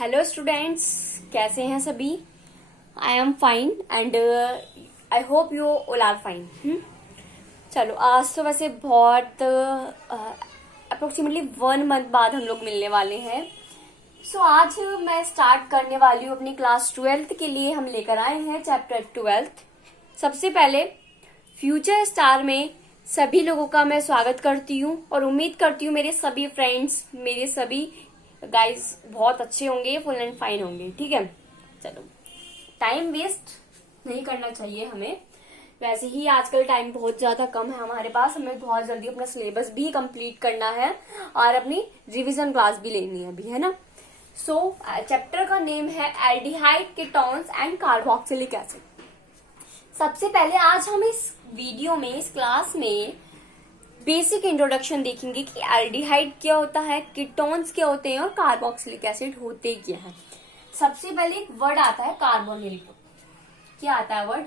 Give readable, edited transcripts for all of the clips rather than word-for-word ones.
Hello students, कैसे हैं सभी। I am fine and I hope you all are fine. चलो, आज तो वैसे बहुत अप्रोक्सीमेटली 1 मंथ बाद हम लोग मिलने वाले हैं। सो आज मैं स्टार्ट करने वाली हूँ अपनी क्लास 12th के लिए। हम लेकर आए हैं चैप्टर 12th। सबसे पहले फ्यूचर स्टार में सभी लोगों का मैं स्वागत करती हूँ और उम्मीद करती हूँ मेरे सभी फ्रेंड्स, मेरे सभी गाइस बहुत अच्छे होंगे, फुल एंड फाइन होंगे। ठीक है, चलो टाइम वेस्ट नहीं करना चाहिए हमें। वैसे ही आजकल टाइम बहुत ज्यादा कम है हमारे पास, हमें बहुत जल्दी अपना सिलेबस भी कंप्लीट करना है और अपनी रिवीजन क्लास भी लेनी है अभी, है ना। सो चैप्टर का नेम है aldehyde ketones and carboxylic acid. सबसे पहले आज हम इस वीडियो में, इस क्लास में बेसिक इंट्रोडक्शन देखेंगे कि एल्डिहाइड क्या होता है, कीटोन्स क्या होते हैं और कार्बोक्सिलिक एसिड होते क्या है। सबसे पहले एक वर्ड आता है कार्बोनिल ग्रुप। क्या आता है वर्ड?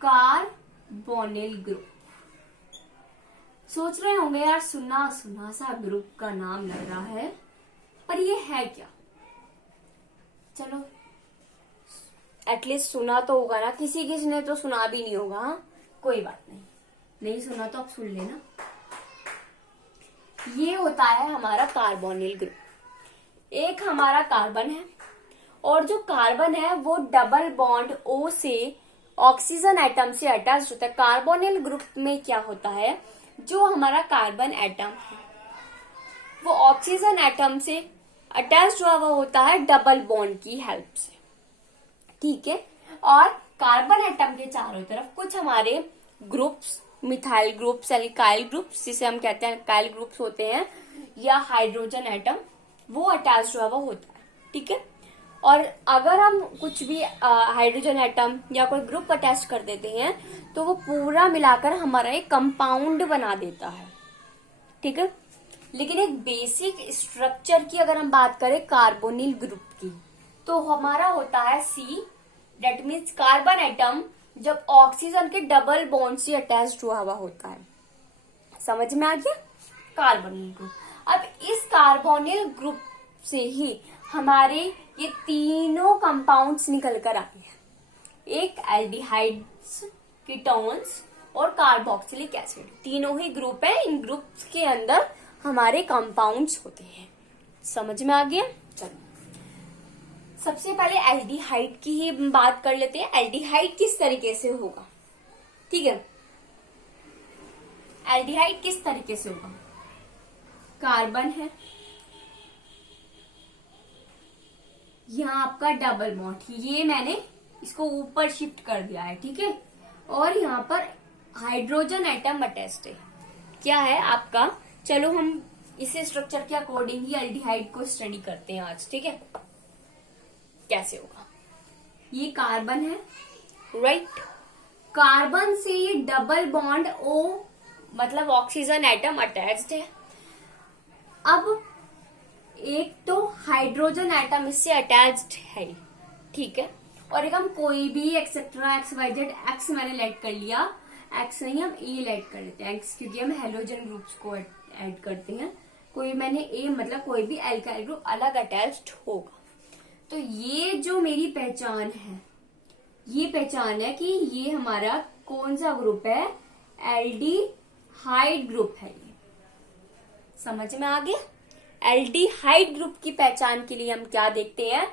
Carbonyl group. सोच रहे होंगे यार, सुना सुना सा ग्रुप का नाम लग रहा है, पर ये है क्या? चलो एटलीस्ट सुना तो होगा ना, किसी किसी ने तो सुना भी नहीं होगा। कोई बात नहीं सुना तो आप सुन लेना। ये होता है हमारा कार्बोनिल ग्रुप। एक हमारा कार्बन है और जो कार्बन है वो डबल बॉन्ड O से ऑक्सीजन एटम से अटैच होता है। कार्बोनिल ग्रुप में क्या होता है, जो हमारा कार्बन एटम है वो ऑक्सीजन एटम से अटैच हुआ होता है डबल बॉन्ड की हेल्प से। ठीक है, और कार्बन एटम के चारों तरफ कुछ हमारे groups, methyl groups, alkyl groups जिसे हम कहते हैं एल्काइल ग्रुप्स होते हैं, या हाइड्रोजन एटम, वो अटैच हुआ होता है। ठीक है, और अगर हम कुछ भी हाइड्रोजन एटम या कोई ग्रुप अटैच कर देते हैं तो वो पूरा मिलाकर हमारा एक कंपाउंड बना देता है। ठीक है, लेकिन एक बेसिक स्ट्रक्चर की अगर हम बात करें कार्बोनिल ग्रुप की, तो हमारा होता है C, that means carbon atom जब ऑक्सीजन के डबल बॉन्ड से अटैच हुआ होता है। समझ में आ गया? Carbonyl group. अब इस कार्बोनिल ग्रुप से ही हमारे ये तीनों कंपाउंड्स निकल कर आए हैं, एक एल्डिहाइड्स, कीटोन्स और कार्बोक्सिलिक एसिड। तीनों ही ग्रुप है, इन ग्रुप्स के अंदर हमारे कंपाउंड्स होते हैं। समझ में आ गया? चलो सबसे पहले एल्डिहाइड की ही बात कर लेते हैं। एल्डिहाइड किस तरीके से होगा? ठीक है, एल्डिहाइड किस तरीके से होगा? कार्बन है, यहाँ आपका डबल बॉन्ड, ये मैंने इसको ऊपर शिफ्ट कर दिया है। ठीक है, और यहाँ पर हाइड्रोजन एटम अटैच्ड है। क्या है आपका? चलो हम इसे स्ट्रक्चर के अकॉर्डिंग ही एल्डिहाइड को स्टडी करते हैं आज। ठीक है, कैसे होगा? ये कार्बन है, राइट। कार्बन से ये डबल बॉन्ड O मतलब ऑक्सीजन एटम अटैच्ड है। अब एक तो हाइड्रोजन एटम इससे अटैच्ड है, ठीक है, और एक हम कोई भी एक्सेट्रा XYZ, एक्स मैंने लेट कर लिया, एक्स नहीं हम ए लेट कर लेते हैं, एक्स क्योंकि हम हेलोजन ग्रुप्स को ऐड करते हैं। कोई मैंने ए मतलब कोई भी एल्काइल ग्रुप अलग अटैच्ड होगा। तो ये जो मेरी पहचान है, ये पहचान है कि ये हमारा कौन सा ग्रुप है? एल्डिहाइड ग्रुप है। ये समझ में आ गया? एल्डिहाइड ग्रुप की पहचान के लिए हम क्या देखते हैं?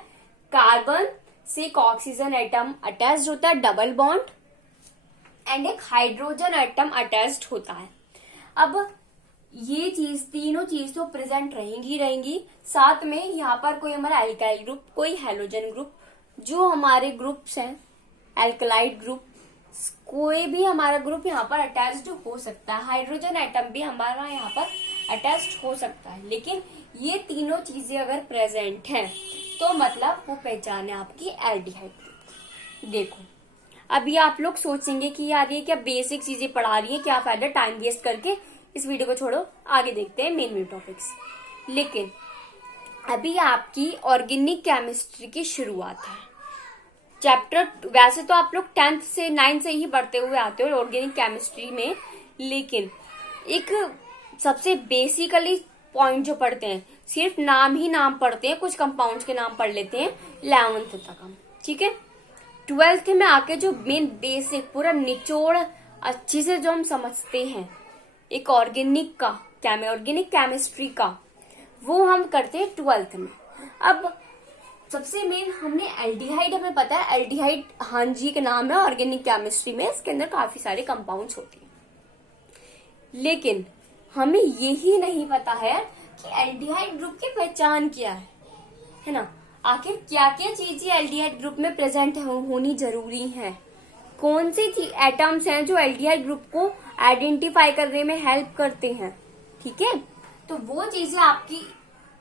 कार्बन से एक ऑक्सीजन एटम अटैच्ड होता है डबल बॉन्ड, एंड एक हाइड्रोजन एटम अटैच्ड होता है। अब ये चीज, तीनों चीज तो प्रेजेंट रहेंगी। साथ में यहाँ पर कोई हमारा एल्काइल ग्रुप, कोई हेलोजन ग्रुप, जो हमारे ग्रुप्स हैं एल्कलाइड ग्रुप, कोई भी हमारा ग्रुप यहाँ पर अटैच्ड हो सकता है। हाइड्रोजन एटम भी हमारा यहाँ पर अटैच्ड हो सकता है। लेकिन ये तीनों चीजें अगर प्रेजेंट हैं तो मतलब वो पहचान है आपकी एल्डिहाइड ग्रुप। देखो अभी आप लोग सोचेंगे कि यार ये क्या बेसिक चीजें पढ़ा रही है, क्या फायदा टाइम वेस्ट करके, इस वीडियो को छोड़ो, आगे देखते हैं मेन टॉपिक्स। लेकिन अभी आपकी ऑर्गेनिक केमिस्ट्री की शुरुआत है। चैप्टर वैसे तो आप लोग 10th से 9th से ही पढ़ते हुए आते हो ऑर्गेनिक केमिस्ट्री में, लेकिन एक सबसे बेसिकली पॉइंट जो पढ़ते हैं, सिर्फ नाम ही नाम पढ़ते हैं, कुछ कंपाउंड्स के नाम पढ़ लेते हैं 11th तक हम, ठीक है। 12th में आके जो मेन बेसिक पूरा निचोड़ अच्छे से जो हम समझते हैं एक ऑर्गेनिक का, ऑर्गेनिक केमिस्ट्री का, वो हम करते हैं 12th में। अब सबसे मेन हमने एल्डिहाइड, हमें पता है एल्डिहाइड हाँ जी के नाम है ऑर्गेनिक केमिस्ट्री में, इसके अंदर काफी सारे कंपाउंड्स होते हैं, लेकिन हमें यही नहीं पता है कि एल्डिहाइड ग्रुप की पहचान क्या है ना। आखिर क्या क्या चीजें एल्डिहाइड ग्रुप में प्रेजेंट होनी जरूरी है, कौन सी एटम्स हैं जो एल्डिहाइड ग्रुप को आइडेंटिफाई करने में हेल्प करते हैं, ठीक है। तो वो चीजें आपकी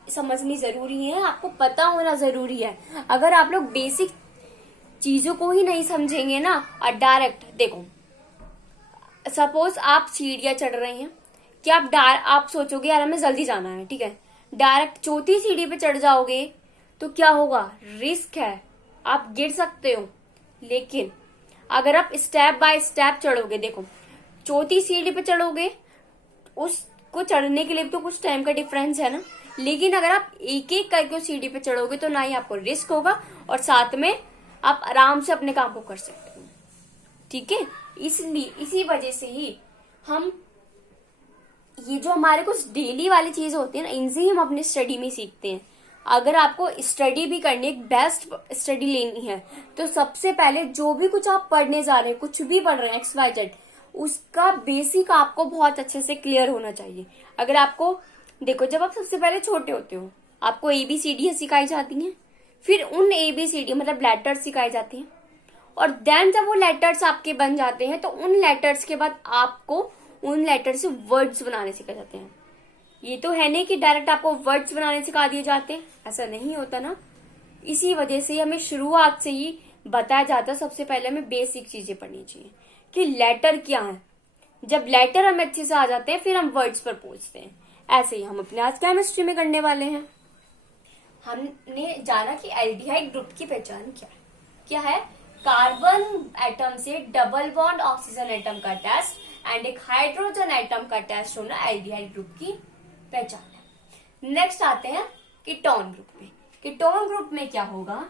समझनी जरूरी है, आपको पता होना जरूरी है। अगर आप लोग बेसिक चीजों को ही नहीं समझेंगे ना और डायरेक्ट देखो, सपोज आप सीढ़ियां चढ़ रहे हैं, कि आप सोचोगे यार हमें जल्दी जाना है, ठीक है, डायरेक्ट चौथी सीढ़ी पे चढ़ जाओगे तो क्या होगा, रिस्क है, आप गिर सकते हो। लेकिन अगर आप स्टेप बाय स्टेप चढ़ोगे, देखो चौथी सीढ़ी पे चढ़ोगे, उसको चढ़ने के लिए तो कुछ टाइम का डिफरेंस है ना, लेकिन अगर आप एक एक करके उस सीढ़ी पे चढ़ोगे तो ना ही आपको रिस्क होगा और साथ में आप आराम से अपने काम को कर सकते हो, ठीक है। इसलिए इसी वजह से ही हम ये जो हमारे कुछ डेली वाली चीज होती है ना, इनसे ही हम अपनी स्टडी में सीखते हैं। अगर आपको स्टडी भी करनी है, बेस्ट स्टडी लेनी है, तो सबसे पहले जो भी कुछ आप पढ़ने जा रहे हैं, कुछ भी पढ़ रहे हैं XYZ, उसका बेसिक आपको बहुत अच्छे से क्लियर होना चाहिए। अगर आपको देखो, जब आप सबसे पहले छोटे होते हो आपको ABCD सिखाई जाती हैं, फिर उन ABCD मतलब लेटर्स सिखाए जाते हैं, और देन जब वो लेटर्स आपके बन जाते हैं तो उन लेटर्स के बाद आपको उन लेटर से वर्ड्स बनाने सिखाए जाते हैं। ये तो है नहीं कि डायरेक्ट आपको वर्ड्स बनाने सिखा दिए जाते हैं, ऐसा नहीं होता ना। इसी वजह से हमें शुरुआत से ही बताया जाता है, सबसे पहले हमें बेसिक चीजें पढ़नी चाहिए कि लेटर क्या है। जब लेटर हमें अच्छे से आ जाते हैं फिर हम वर्ड्स पर पहुंचते हैं। ऐसे ही हम अपने आज केमिस्ट्री में करने वाले हैं। हमने जाना कि एल्डिहाइड ग्रुप की पहचान क्या है, कार्बन एटम से डबल बॉन्ड ऑक्सीजन एटम का टेस्ट एंड एक हाइड्रोजन एटम का टेस्ट होना एल्डिहाइड ग्रुप की पहचान है। नेक्स्ट आते हैं कीटोन ग्रुप में। कीटोन ग्रुप में क्या होगा,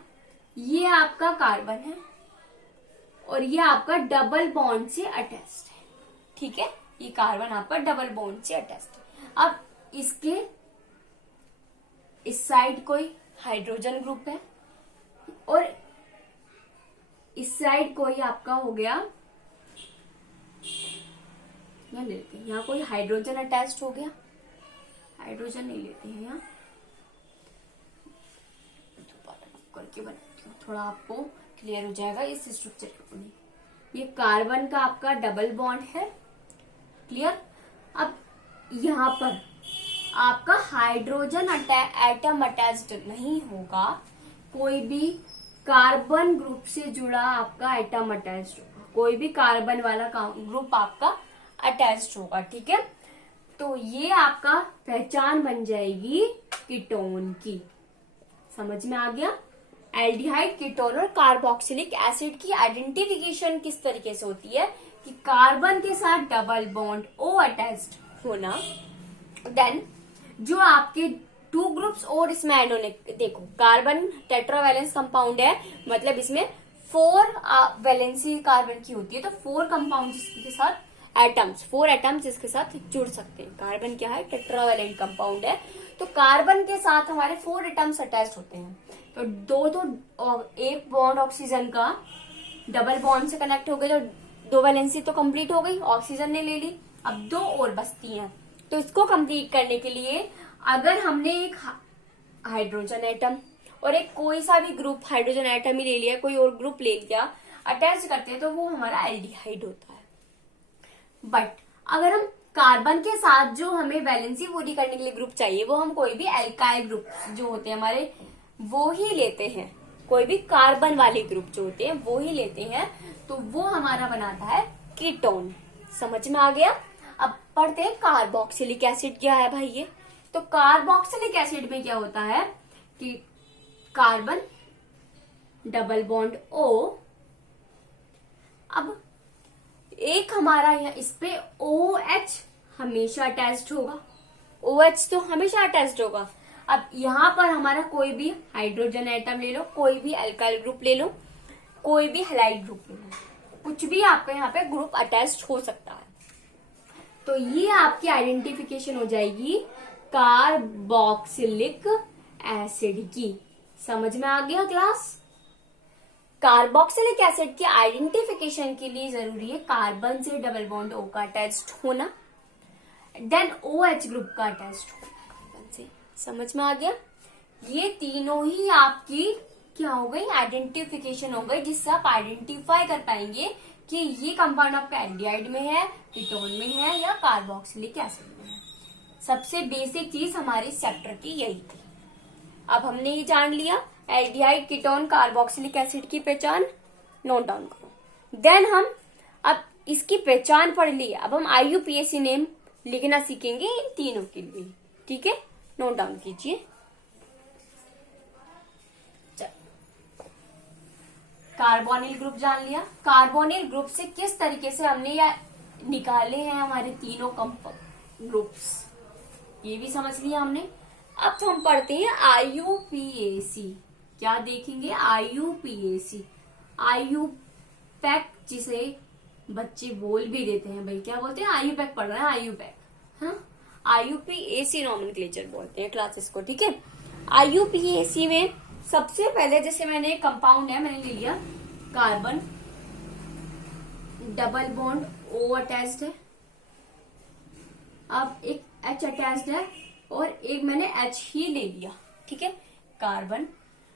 ये आपका कार्बन है और ये आपका डबल बॉन्ड से अटैच्ड है, ठीक है। ये कार्बन आपका डबल बॉन्ड से अटैच्ड है। अब इसके इस साइड कोई हाइड्रोजन ग्रुप है और इस साइड कोई आपका हो गया, यहाँ लेते हैं, यहाँ कोई हाइड्रोजन अटैच्ड हो गया, हाइड्रोजन नहीं लेते हैं, यहाँ करके बनाती हूँ, थोड़ा आपको क्लियर हो जाएगा इस स्ट्रक्चर के ऊपर। ये कार्बन का आपका डबल बॉन्ड है, क्लियर। अब यहाँ पर आपका हाइड्रोजन एटम अटैच्ड नहीं होगा, कोई भी कार्बन ग्रुप से जुड़ा आपका एटम अटैच्ड होगा, कोई भी कार्बन वाला ग्रुप आपका अटैच्ड होगा, ठीक है। तो ये आपका पहचान बन जाएगी कीटोन की। समझ में आ गया। एल्डिहाइड, कीटोन और कार्बोक्सिलिक एसिड की आइडेंटिफिकेशन किस तरीके से होती है कि कार्बन के साथ डबल बॉन्ड O अटैच्ड होना, देन जो आपके टू ग्रुप्स और इसमें एनोनिक, देखो कार्बन टेट्रावैलेंस कंपाउंड है, मतलब इसमें 4 वैलेंसी कार्बन की होती है, तो 4 कंपाउंड के साथ एटम्स, 4 एटम्स इसके साथ जुड़ सकते हैं। कार्बन क्या है, टेट्रावैलेंट कंपाउंड है, तो कार्बन के साथ हमारे 4 एटम्स अटैच होते हैं। तो एक बॉन्ड ऑक्सीजन का डबल बॉन्ड से कनेक्ट हो गए, तो 2 वैलेंसी तो कंप्लीट हो गई, ऑक्सीजन ने ले ली, अब 2 और बचती हैं। तो इसको कंप्लीट करने के लिए अगर हमने एक हाइड्रोजन एटम और एक कोई सा भी ग्रुप हाइड्रोजन एटम ही ले लिया, कोई और ग्रुप ले लिया, अटैच करते हैं, तो वो हमारा एल्डिहाइड होता है। बट अगर हम कार्बन के साथ जो हमें वैलेंसी पूरी करने के लिए ग्रुप चाहिए, वो हम कोई भी एल्काइल ग्रुप जो होते हैं हमारे, वो ही लेते हैं, कोई भी कार्बन वाले ग्रुप जो होते हैं वो ही लेते हैं, तो वो हमारा बनाता है कीटोन। समझ में आ गया। अब पढ़ते हैं कार्बोक्सिलिक एसिड क्या है भाई ये। तो कार्बोक्सिलिक एसिड में क्या होता है कि कार्बन डबल बॉन्ड O, अब एक हमारा यहाँ इस पे OH हमेशा अटैच्ड होगा, OH तो हमेशा अटैच्ड होगा। अब यहाँ पर हमारा कोई भी हाइड्रोजन एटम ले लो, कोई भी अल्काइल ग्रुप ले लो, कोई भी हैलाइड ग्रुप ले लो, कुछ भी आपके यहाँ पे ग्रुप अटैच्ड हो सकता है। तो ये आपकी आइडेंटिफिकेशन हो जाएगी कार्बोक्सिलिक एसिड की। समझ में आ गया क्लास? कार्बोक्सिलिक एसिड की आइडेंटिफिकेशन के लिए जरूरी है कार्बन से डबल बॉन्ड O का अटैच्ड होना, देन OH ग्रुप का अटैच्ड होना कार्बन से। समझ में आ गया? ये तीनों ही आपकी क्या हो गई? आइडेंटिफिकेशन हो गई, जिससे आप आइडेंटिफाई कर पाएंगे कि ये कंपाउंड आपका एल्डिहाइड में है, कीटोन में है या कार्बोक्सिलिक एसिड में है। सबसे बेसिक चीज हमारे चैप्टर की यही थी। अब हमने ये जान लिया एल्डिहाइड, कीटोन, कार्बोक्सिलिक एसिड की पहचान, नोट डाउन करो। देन हम अब इसकी पहचान पढ़ ली, अब हम IUPAC नेम लिखना सीखेंगे इन तीनों के लिए। ठीक है, नोट डाउन कीजिए। कार्बोनिल ग्रुप जान लिया। कार्बोनिल ग्रुप से किस तरीके से हमने या निकाले हैं हमारे तीनों ग्रुप्स, ये भी समझ लिया हमने। अब तो हम पढ़ते हैं IUPAC। क्या देखेंगे? IUPAC, आयुपैक, जिसे बच्चे बोल भी देते हैं भाई, क्या बोलते हैं? आयुपैक पढ़ रहे हैं, आयुपैक। हाँ, IUPAC नॉमेनक्लेचर बोलते हैं क्लासेस को। ठीक है, IUPAC में सबसे पहले जैसे मैंने कंपाउंड है, मैंने ले लिया carbon, double bond O attached है, अब एक H अटैच्ड है और एक मैंने H ही ले लिया। ठीक है, carbon,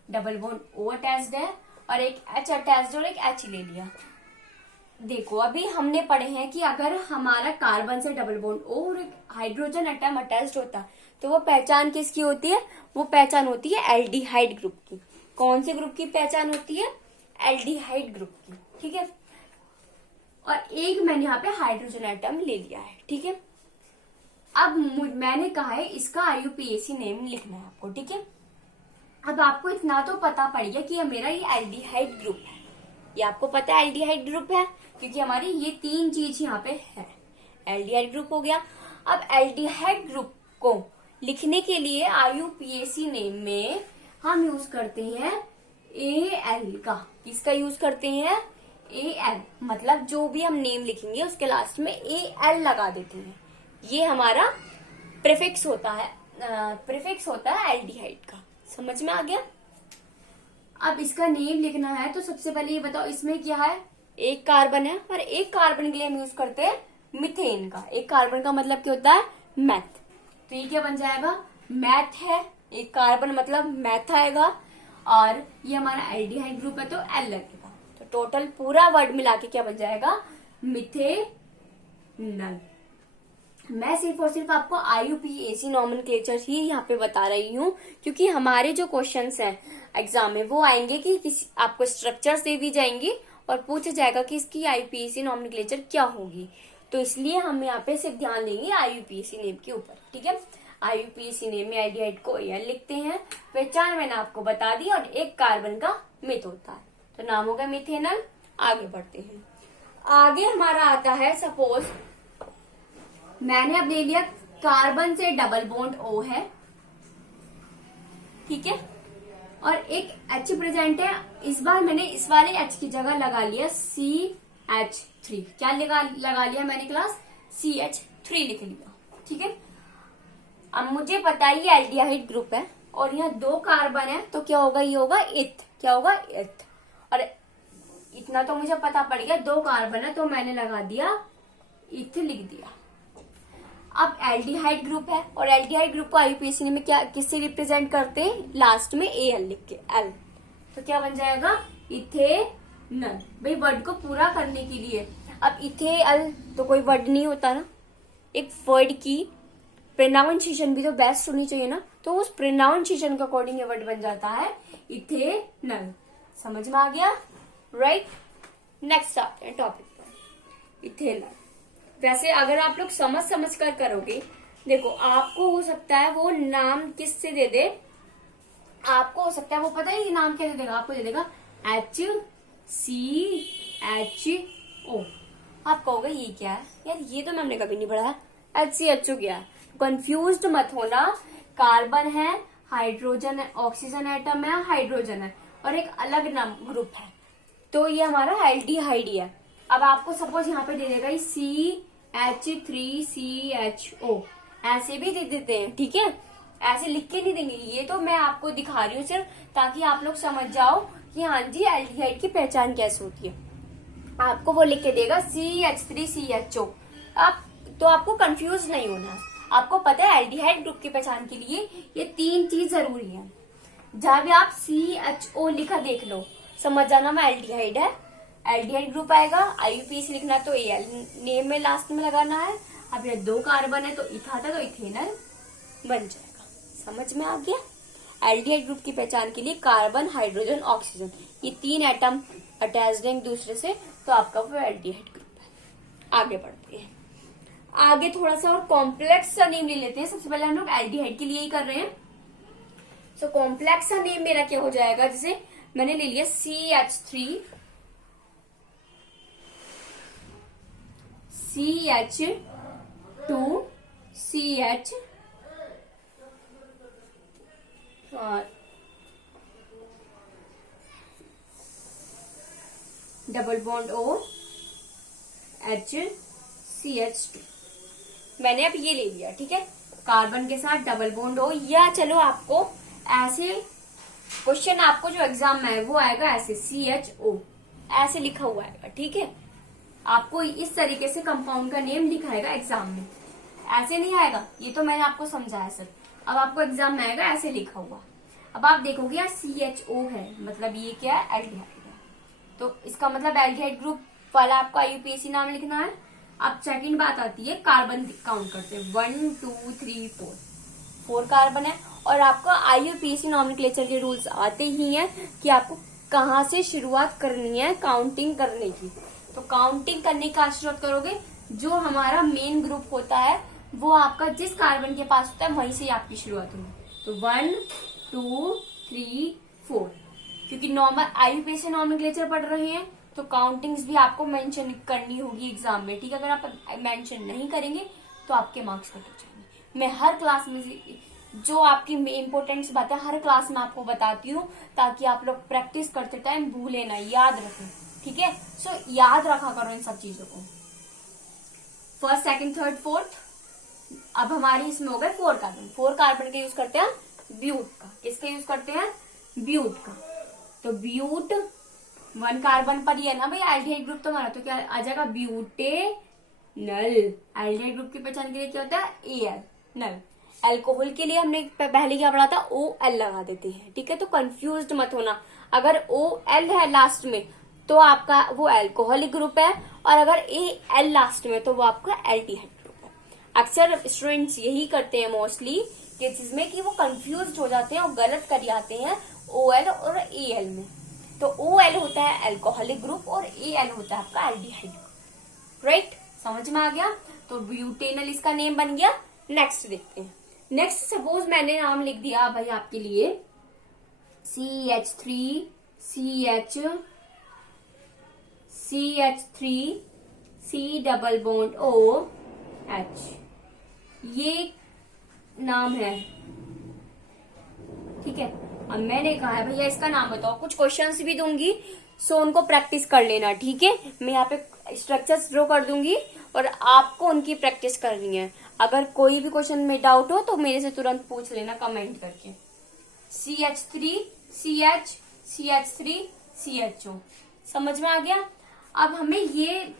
double bond O attached है और एक H अटैच्ड और एक H ले लिया। देखो अभी हमने पढ़े हैं कि अगर हमारा कार्बन से डबल बॉन्ड O और एक हाइड्रोजन एटम अटैच्ड होता है तो वो पहचान किसकी होती है? वो पहचान होती है एल्डिहाइड ग्रुप की। कौन से ग्रुप की पहचान होती है? एल्डिहाइड ग्रुप की। ठीक है, और एक मैंने यहाँ पे हाइड्रोजन एटम ले लिया है। ठीक है, अब मैंने कहा है इसका IUPAC नेम लिखना है आपको। ठीक है, अब आपको इतना तो पता पड़ गया कि मेरा ये एल्डिहाइड ग्रुप है। ये आपको पता है एल्डिहाइड ग्रुप है क्योंकि हमारी ये तीन चीज यहाँ पे है। एल्डिहाइड ग्रुप हो गया। अब एल्डिहाइड ग्रुप को लिखने के लिए IUPAC नेम में हम यूज करते हैं AL का। किसका यूज करते हैं? AL, मतलब जो भी हम नेम लिखेंगे उसके लास्ट में AL लगा देते हैं। ये हमारा प्रीफिक्स होता है एल्डिहाइड का। समझ में आ गया? अब इसका नेम लिखना है तो सबसे पहले ये बताओ इसमें क्या है? एक कार्बन है और एक कार्बन के लिए हम यूज करते हैं मीथेन का। एक कार्बन का मतलब क्या होता है? मैथ। तो ये क्या बन जाएगा? मैथ है, एक कार्बन मतलब मैथ आएगा और ये हमारा एल्डिहाइड ग्रुप है तो L लगेगा। तो टोटल पूरा वर्ड मिला के क्या बन जाएगा? मिथेनल। मैं सिर्फ और सिर्फ आपको IUPAC नॉमेनक्लेचर ही यहाँ पे बता रही हूँ क्योंकि हमारे जो क्वेश्चंस हैं एग्जाम में वो आएंगे कि किसी आपको स्ट्रक्चर्स दे दी जाएंगी और पूछा जाएगा कि इसकी IUPAC नॉमेनक्लेचर क्या होगी। तो इसलिए हम यहाँ पे सिर्फ ध्यान देंगे IUPAC नेम के ऊपर। ठीक है, IUPAC नेम में एल्डिहाइड को AL लिखते हैं, पहचान मैंने आपको बता दी और एक कार्बन का मिथ होता है तो नाम होगा मिथेनल। आगे बढ़ते हैं। आगे हमारा आता है, सपोज मैंने अब ले लिया कार्बन से डबल बॉन्ड O है। ठीक है, और एक H प्रेजेंट है। इस बार मैंने इस वाले H की जगह लगा लिया CH3। क्या लगा लिया मैंने क्लास? CH3 लिख लिया। ठीक है, अब मुझे पता है ये एल्डिहाइड ग्रुप है और यहाँ दो कार्बन है तो क्या होगा? ये होगा इथ। क्या होगा? इथ। और इतना तो मुझे पता पड़ गया, दो कार्बन है तो मैंने लगा दिया इथ, लिख दिया। अब एल्डिहाइड ग्रुप है और एल्डिहाइड ग्रुप को IUPAC में क्या किससे रिप्रेजेंट करते हैं? लास्ट में AL लिख के, L। तो क्या बन जाएगा? इथेनल। भाई वर्ड को पूरा करने के लिए अब इथेनल तो कोई वर्ड नहीं होता ना, एक वर्ड की प्रोनाउंसिएशन भी तो बेस्ट होनी चाहिए ना, तो उस प्रोनाउंसिएशन के अकॉर्डिंग ये वर्ड बन जाता है इथेनल। समझ में आ गया? राइट, नेक्स्ट आते हैं टॉपिक पर, इथेनल। वैसे अगर आप लोग समझ कर करोगे, देखो आपको हो सकता है वो नाम किससे दे दे, आपको हो सकता है वो पता है ये नाम क्या दे देगा? आपको दे देगा HCHO। आप कहोगे ये क्या है यार, ये तो हमने कभी नहीं पढ़ा है। HCHO क्या है? कंफ्यूज्ड मत होना। कार्बन है, हाइड्रोजन ऑक्सीजन एटम है, हाइड्रोजन है, और एक अलग नाम ग्रुप है, तो ये हमारा एल्डिहाइड है। अब आपको सपोज यहाँ पे दे देगा CH3CHO, ऐसे भी दे देते हैं, ठीक है, ऐसे लिख के नहीं देंगे, ये तो मैं आपको दिखा रही हूँ सिर्फ ताकि आप लोग समझ जाओ कि हाँ जी एल्डिहाइड की पहचान कैसे होती है। आपको वो लिख के देगा CH3CHO। आप तो आपको कंफ्यूज नहीं होना, आपको पता है एल्डिहाइड ग्रुप की पहचान के लिए ये 3 चीज जरूरी है। जहां भी आप CHO लिखा देख लो, समझ जाना मैं एल्डिहाइड है, एल्डिहाइड ग्रुप आएगा। IUPAC लिखना तो AL नेम में लास्ट में लगाना है। अब ये 2 कार्बन है तो इथा था तो इथेनल बन जाएगा। समझ में आ गया? एल्डिहाइड ग्रुप की पहचान के लिए कार्बन, हाइड्रोजन, ऑक्सीजन, ये 3 एटम अटैच्ड हैं एक दूसरे से, तो आपका वो एल्डिहाइड ग्रुप है। आगे बढ़ते हैं, आगे थोड़ा सा और कॉम्प्लेक्स सा नेम ले लेते हैं। सबसे पहले हम लोग एल्डिहाइड के लिए ही कर रहे हैं, सो कॉम्प्लेक्स सा नेम मेरा क्या हो जाएगा, जैसे मैंने ले लिया CH3 CH2 CH double bond O H CH2, मैंने अब ये ले लिया, ठीक है, कार्बन के साथ डबल बॉन्ड O। या चलो आपको ऐसे क्वेश्चन, आपको जो एग्जाम में है वो आएगा ऐसे CHO ऐसे लिखा हुआ आएगा, ठीक है, आपको इस तरीके से कंपाउंड का नेम लिखाएगा एग्जाम में, ऐसे नहीं आएगा, ये तो मैंने आपको समझाया सर। अब आपको एग्जाम में आएगा ऐसे लिखा हुआ। अब आप देखोगे यार CHO है, मतलब ये क्या है, एल्डिहाइड है, तो इसका मतलब एल्डिहाइड ग्रुप वाला आपको IUPAC नाम लिखना है। अब सेकंड बात आती है कार्बन काउंट करते हैं, 1 2 3 4 कार्बन है, और आपको IUPAC नॉमेनक्लेचर के रूल्स आते ही हैं कि आपको कहाँ से शुरुआत करनी है काउंटिंग करने की। तो काउंटिंग करने का शुरुआत करोगे, जो हमारा मेन ग्रुप होता है वो आपका जिस कार्बन के पास होता है वहीं से आपकी शुरुआत होगी। तो 1 2 3 4, क्योंकि नॉर्मल IUPAC नॉमेनक्लेचर पढ़ रहे हैं तो काउंटिंग्स भी आपको मेंशन करनी होगी एग्जाम में, ठीक है। अगर आप मेंशन नहीं करेंगे तो आपके मार्क्स कट हो जाएंगे। मैं हर क्लास में जो आपकी इंपॉर्टेंट बात है हर क्लास में आपको बताती हूँ, ताकि आप लोग प्रैक्टिस करते टाइम भूले ना, याद रखें, ठीक है। सो याद रखा करो इन सब चीजों को। First, second, third, fourth. अब हमारी इसमें हो गए 4 कार्बन। 4 कार्बन का यूज करते हैं ब्यूट का। किसका यूज करते हैं? ब्यूट का। तो ब्यूट 1 कार्बन पर ही है ना भाई एल्डिहाइड ग्रुप, तो हमारा तो क्या आ जाएगा, ब्यूटेनल। एल्डिहाइड ग्रुप की पहचान के लिए क्या होता है, AL नल। अल्कोहल के लिए हमने पहले क्या पढ़ा था, OL लगा देते हैं, ठीक है। तो कंफ्यूज्ड मत होना, अगर OL है लास्ट में तो आपका वो अल्कोहलिक ग्रुप है, और अगर AL लास्ट में तो वो आपका एल्डिहाइड ग्रुप है। अक्सर स्टूडेंट्स यही करते हैं मोस्टली केसेस में कि वो कंफ्यूज हो जाते हैं और गलत कर जाते हैं OL और AL में। तो OL होता है अल्कोहलिक ग्रुप और AL होता है आपका एल्डिहाइड ग्रुप, राइट। समझ में आ गया? तो ब्यूटेनल इसका नेम बन गया। नेक्स्ट देखते हैं। नेक्स्ट सपोज मैंने नाम लिख दिया भाई आपके लिए CH3 डबल बॉन्ड OH, ये नाम है, ठीक है। अब मैंने कहा है भैया इसका नाम बताओ, कुछ क्वेश्चंस भी दूंगी, सो उनको प्रैक्टिस कर लेना, ठीक है। मैं यहाँ पे स्ट्रक्चर्स ड्रॉ कर दूंगी और आपको उनकी प्रैक्टिस करनी है। अगर कोई भी क्वेश्चन में डाउट हो तो मेरे से तुरंत पूछ लेना कमेंट करके। CH3 CH CH3 CHO, समझ में आ गया? अब हमें ये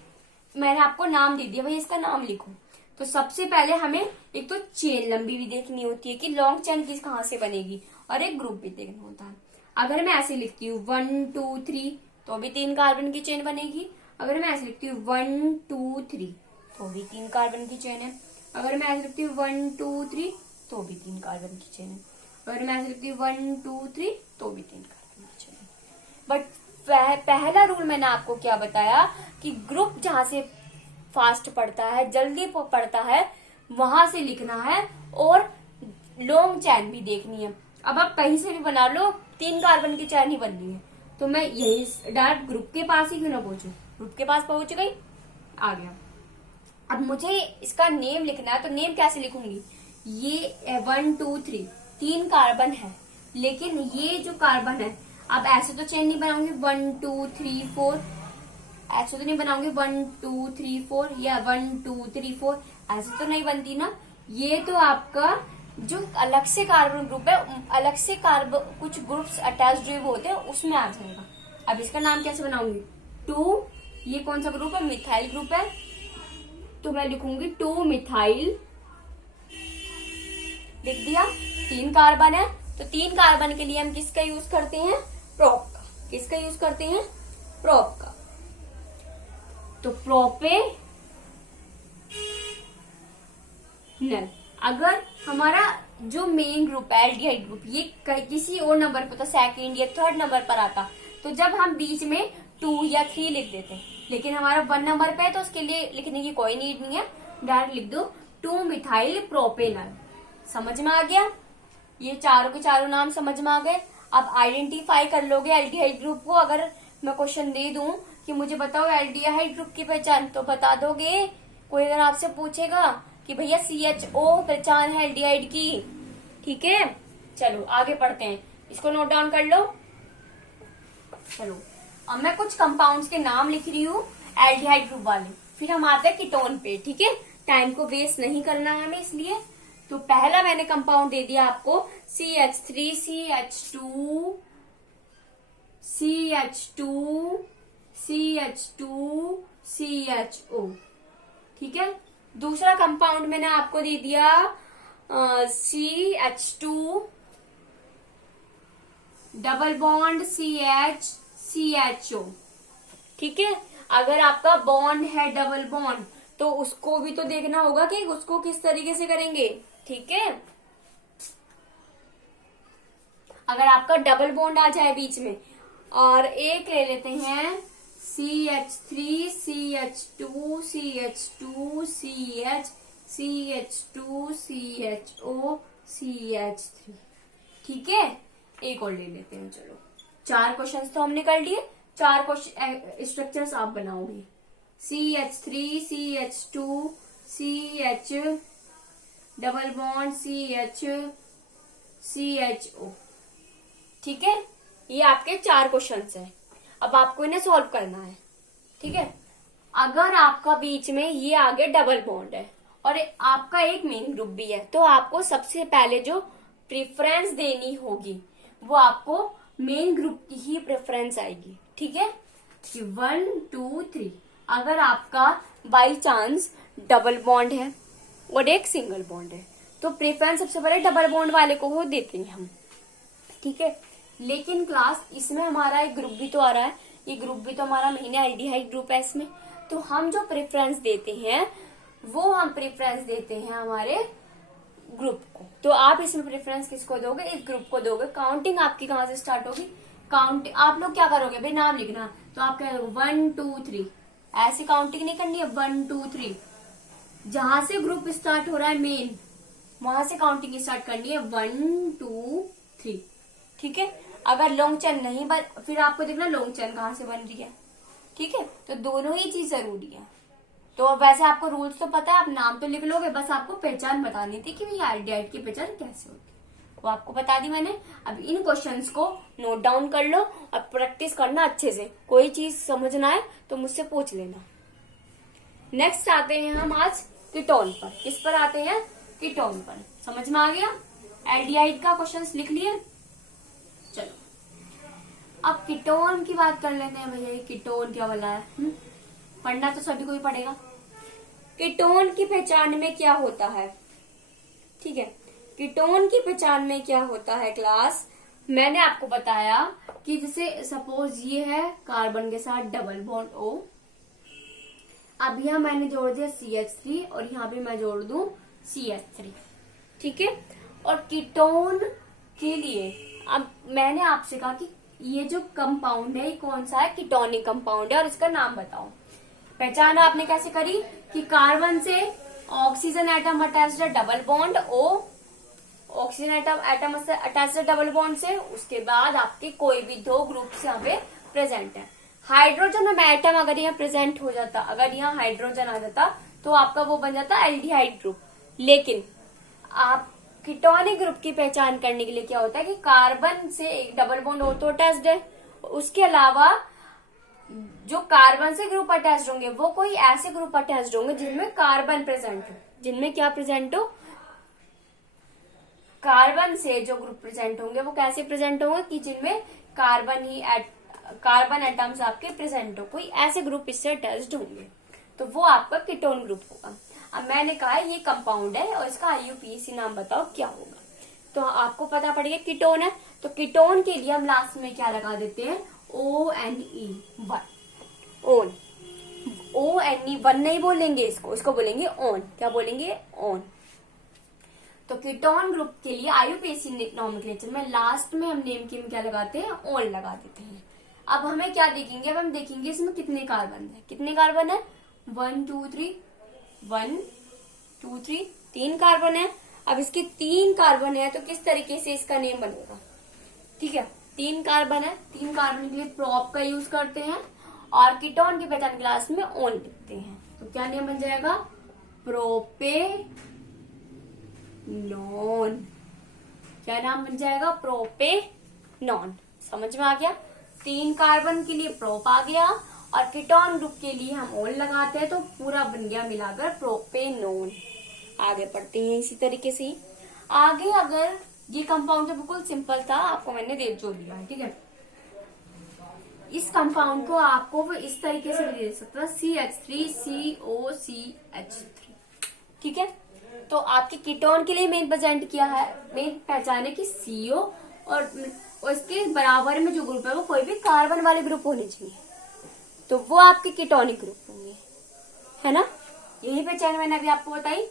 मैंने आपको नाम दे दिया, भाई इसका नाम लिखो। तो सबसे पहले हमें एक तो चेन लंबी भी देखनी होती है कि लॉन्ग चेन किस कहाँ से बनेगी, और एक ग्रुप भी देखना होता है। अगर मैं ऐसे लिखती हूँ 1 2 3 तो भी 3 कार्बन की चेन बनेगी। अगर मैं ऐसे लिखती हूँ 1 2 3 तो भी 3 कार्बन की चेन है। अगर मैं ऐसे लिखती हूँ 1 2 3 तो भी 3 कार्बन की चेन है। अगर मैं ऐसे लिखती हूँ 1 2 3 तो भी 3 कार्बन की चेन है। बट पहला रूल मैंने आपको क्या बताया कि ग्रुप जहां से फास्ट पड़ता है, जल्दी पड़ता है, वहां से लिखना है, और लॉन्ग चैन भी देखनी है। अब आप कहीं से भी बना लो, 3 कार्बन की चैन ही बननी है। तो मैं यही डायरेक्ट ग्रुप के पास ही क्यों ना पहुंचू, ग्रुप के पास पहुंच गई, आ गया। अब मुझे इसका नेम लिखना है, तो नेम कैसे लिखूंगी, ये 1 2 3 3 कार्बन है, लेकिन ये जो कार्बन है, अब ऐसे तो चेन नहीं बनाऊंगी 1 2 3 4, ऐसे तो नहीं बनाऊंगी 1 2 3 4 या 1 2 3 4, ऐसे तो नहीं बनती ना। ये तो आपका जो अलग से कार्बन ग्रुप है, अलग से कार्बन कुछ ग्रुप्स अटैच्ड हुए होते हैं, उसमें आ जाएगा। अब इसका नाम कैसे बनाऊंगी? 2, ये कौन सा ग्रुप है? मिथाइल ग्रुप है, तो मैं लिखूंगी 2 मिथाइल, लिख दिया। 3 कार्बन है, तो 3 कार्बन के लिए हम किसका यूज करते हैं? प्रोप का। किसका यूज करते हैं? प्रोप का। तो प्रोपे नल। अगर हमारा जो मेन ग्रुप है एल्डिहाइड ग्रुप, ये किसी और नंबर पर, तो सेकंड या थर्ड नंबर पर आता, तो जब हम बीच में 2 या 3 लिख देते, लेकिन हमारा 1 नंबर पे है तो उसके लिए लिखने की कोई नीड नहीं है, डायरेक्ट लिख दो 2 मिथाइल प्रोपेनल। समझ में आ गया? ये चारों के चारों नाम समझ में आ गए। अब आइडेंटिफाई कर लोगे एल्डिहाइड ग्रुप को। अगर मैं क्वेश्चन दे दूं कि मुझे बताओ एल्डिहाइड ग्रुप की पहचान, तो बता दोगे? कोई अगर आपसे पूछेगा कि भैया CHO पहचान है एल्डिहाइड की, ठीक है? चलो आगे पढ़ते हैं, इसको नोट डाउन कर लो। चलो अब मैं कुछ कंपाउंड्स के नाम लिख रही हूँ एल्डिहाइड ग्रुप वाले, फिर हम आते हैं कीटोन पे, ठीक है? टाइम को वेस्ट नहीं करना है हमें, इसलिए। तो पहला मैंने कंपाउंड दे दिया आपको CH3 CH2 CH2 CH2 CHO, ठीक है? दूसरा कंपाउंड मैंने आपको दे दिया CH2 double bond CH CHO, ठीक है? अगर आपका बॉन्ड है डबल बॉन्ड, तो उसको भी तो देखना होगा कि उसको किस तरीके से करेंगे, ठीक है? अगर आपका डबल बॉन्ड आ जाए बीच में, और एक ले लेते हैं CH3 CH2 CH2 CH CH2 CHO CH3, ठीक है? एक और ले लेते हैं। चलो 4 क्वेश्चंस तो हमने कर लिए, 4 क्वेश्चन स्ट्रक्चर्स आप बनाओगे। CH3 CH2 CH double bond CH CHO, ठीक है? ये आपके 4 क्वेश्चंस हैं। अब आपको इन्हें सॉल्व करना है, ठीक है? अगर आपका बीच में ये आगे डबल बॉन्ड है और आपका एक मेन ग्रुप भी है, तो आपको सबसे पहले जो प्रेफरेंस देनी होगी वो आपको मेन ग्रुप की ही प्रेफरेंस आएगी, ठीक है? 1 2 3। अगर आपका बाई चांस डबल बॉन्ड है और एक सिंगल बॉन्ड है, तो प्रेफरेंस सबसे पहले डबल बॉन्ड वाले को हो देते हैं हम, ठीक है? लेकिन क्लास इसमें हमारा एक ग्रुप भी तो आ रहा है, ये ग्रुप भी तो हमारा मेन एल्डिहाइड ग्रुप है इसमें, तो हम जो प्रेफरेंस देते हैं वो हम प्रेफरेंस देते हैं हमारे ग्रुप को। तो आप इसमें प्रेफरेंस किसको दोगे? इस ग्रुप को दोगे। काउंटिंग आपकी कहाँ से स्टार्ट होगी? काउंट आप लोग क्या करोगे भाई? नाम लिखना, तो आप क्या करोगे? 1 2 3, ऐसी काउंटिंग नहीं करनी है। 1 2 3, जहां से ग्रुप स्टार्ट हो रहा है मेन, वहां से काउंटिंग स्टार्ट करनी है। 1 2 3, ठीक है? अगर लॉन्ग चेन नहीं बन, फिर आपको देखना लॉन्ग चेन कहाँ से बन रही है, ठीक है? तो दोनों ही चीज जरूरी है। तो वैसे आपको रूल्स तो पता है, आप नाम तो लिख लोगे, बस आपको पहचान बतानी थी कि भैया एल्डिहाइड की पहचान कैसे होती है, वो आपको बता दी मैंने। अब इन क्वेश्चंस को नोट डाउन कर लो और प्रैक्टिस करना अच्छे से। कोई चीज समझ ना आए तो मुझसे पूछ लेना। नेक्स्ट आते हैं हम आज कीटोन पर। किस पर आते हैं? कीटोन पर। समझ में आ गया? एल्डिहाइड का क्वेश्चंस लिख लिए। चलो अब कीटोन की बात कर लेते हैं। भैया ये कीटोन क्या वाला है? पढ़ना तो सभी को ही पड़ेगा। कीटोन की पहचान में क्या होता है, ठीक है? कीटोन की पहचान में क्या होता है क्लास? मैंने आपको बताया कि जैसे सपोज ये है कार्बन के साथ डबल बॉन्ड O, अब यहाँ मैंने जोड़ दिया CH3 और यहाँ भी मैं जोड़ दूं CH3, ठीक है? और कीटोन के लिए अब मैंने आपसे कहा कि ये जो कंपाउंड है ये कौन सा है? कीटोनिक कंपाउंड है, और इसका नाम बताओ। पहचान आपने कैसे करी कि कार्बन से ऑक्सीजन एटम अटैच्ड है double bond O, oxygen atom से अटैच्ड है डबल बॉन्ड से, उसके बाद आपके कोई भी 2 ग्रुप यहाँ पे प्रेजेंट है। हाइड्रोजन एटम अगर यहाँ प्रेजेंट हो जाता, अगर यहाँ हाइड्रोजन आ जाता, तो आपका वो बन जाता एल्डिहाइड ग्रुप। लेकिन आप कीटोनिक ग्रुप की पहचान करने के लिए क्या होता है कि कार्बन से एक डबल बॉन्ड ऑर्थो अटैच्ड है, उसके अलावा जो कार्बन से ग्रुप अटैच्ड होंगे वो कोई ऐसे ग्रुप अटैच्ड होंगे जिनमें कार्बन प्रेजेंट हो। जिनमें क्या प्रेजेंट हो? कार्बन से जो ग्रुप प्रेजेंट होंगे वो कैसे प्रेजेंट होंगे कि जिनमें कार्बन एटम्स आपके प्रेजेंट हो, कोई ऐसे ग्रुप इससे अटैच्ड होंगे, तो वो आपका कीटोन ग्रुप होगा। अब मैंने कहा ये कंपाउंड है और इसका IUPAC नाम बताओ क्या होगा। तो आपको पता पड़ गया कीटोन है, तो कीटोन के लिए हम लास्ट में क्या लगा देते हैं? ONE, one. Own, ONE, one नहीं बोलेंगे इसको बोलेंगे ओन। क्या बोलेंगे? ओन। तो कीटोन ग्रुप के लिए IUPAC नॉमेनक्लेचर में लास्ट में हम नेम की में क्या लगाते हैं? ओन लगा देते हैं। अब हमें क्या देखेंगे? अब हम देखेंगे इसमें कितने कार्बन है। कितने कार्बन है? 1 2 3, 1 2 3, 3 कार्बन है। अब इसके 3 कार्बन है तो किस तरीके से इसका नेम बनेगा? ठीक है, 3 कार्बन है, 3 कार्बन के लिए प्रोप का यूज करते हैं और कीटोन की पहचान क्लास में ओन लिखते हैं। तो क्या नेम बन जाएगा? प्रोपेनोन। क्या नाम बन जाएगा? प्रोपेनोन। समझ में आ गया? 3 कार्बन के लिए प्रोप आ गया और कीटोन ग्रुप के लिए हम ओन लगाते हैं तो पूरा बन गया मिलाकर प्रोपेनोन। आगे बढ़ते हैं इसी तरीके से। आगे अगर ये कंपाउंड तो बिल्कुल सिंपल था, आपको मैंने दे जो दिया है, ठीक है। इस कंपाउंड को आपको वो इस तरीके से भी दे सकता है, CH3COCH3, ठीक है। तो आपके कीटोन के लिए मेन प्रेजेंट किया है, मेन पहचान है कि CO और इसके बराबर में जो ग्रुप है वो कोई भी कार्बन वाले ग्रुप होने चाहिए, तो वो आपके कीटोनिक ग्रुप होंगे, है ना। यही पहचान मैंने अभी आपको बताई।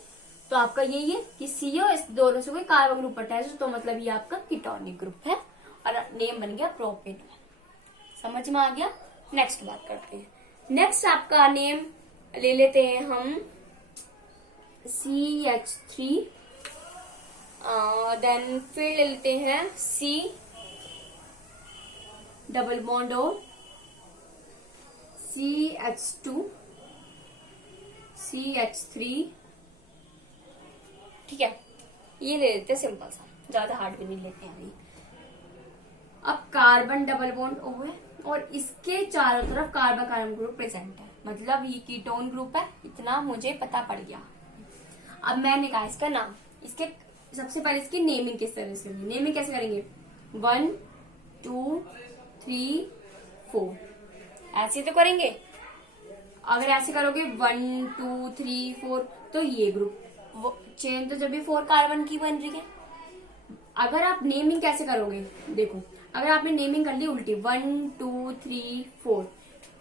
तो आपका यही है कि CO इस दोनों से कोई कार्बन ग्रुप अटैच है, तो मतलब ये आपका कीटोनिक ग्रुप है और नेम बन गया प्रोपेनोन। समझ में आ गया। नेक्स्ट बात करते हैं। नेक्स्ट आपका नेम ले लेते हैं हम CH3, देन फिर ले लेते हैं C double bond O, CH2, CH3, ठीक है। ये ले लेते हैं सिंपल सा, ज्यादा हार्ड भी नहीं लेते हैं अभी। अब कार्बन डबल बॉन्ड O है और इसके चारों तरफ कार्बन कार्बन ग्रुप प्रेजेंट है, मतलब ये कीटोन ग्रुप है, इतना मुझे पता पड़ गया। अब मैंने कहा इसका नाम, इसके सबसे पहले इसकी नेमिंग किस तरह से करेंगे? नेमिंग कैसे करेंगे? 1 2 3 4 ऐसे तो करेंगे। अगर ऐसे करोगे 1 2 3 4 तो ये ग्रुप चेन तो जब भी 4 कार्बन की बन रही है। अगर आप नेमिंग कैसे करोगे? देखो, अगर आपने नेमिंग कर ली उल्टी 1 2 3 4,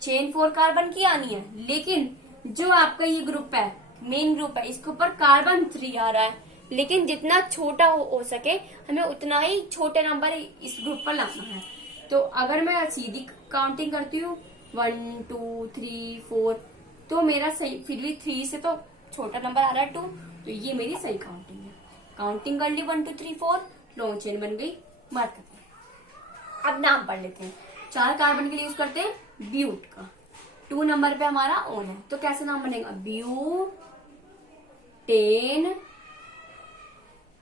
चेन 4 कार्बन की आनी है, लेकिन जो आपका ये ग्रुप है, मेन ग्रुप है, इसके ऊपर कार्बन 3 आ रहा है, लेकिन जितना छोटा हो सके हमें उतना ही छोटे नंबर इस ग्रुप पर लाना है। तो अगर मैं सीधी काउंटिंग करती हूँ 1 2 3 4, तो मेरा सही फिर भी 3 से तो छोटा नंबर आ रहा है 2, तो ये मेरी सही काउंटिंग है। काउंटिंग कर ली 1 2 3 4, लॉन्ग चेन बन गई। मार्क करते हैं। अब नाम पढ़ लेते हैं। 4 कार्बन के लिए यूज करते हैं ब्यूट का, 2 नंबर पे हमारा ओन है, तो कैसे नाम बनेगा? ब्यूटेन।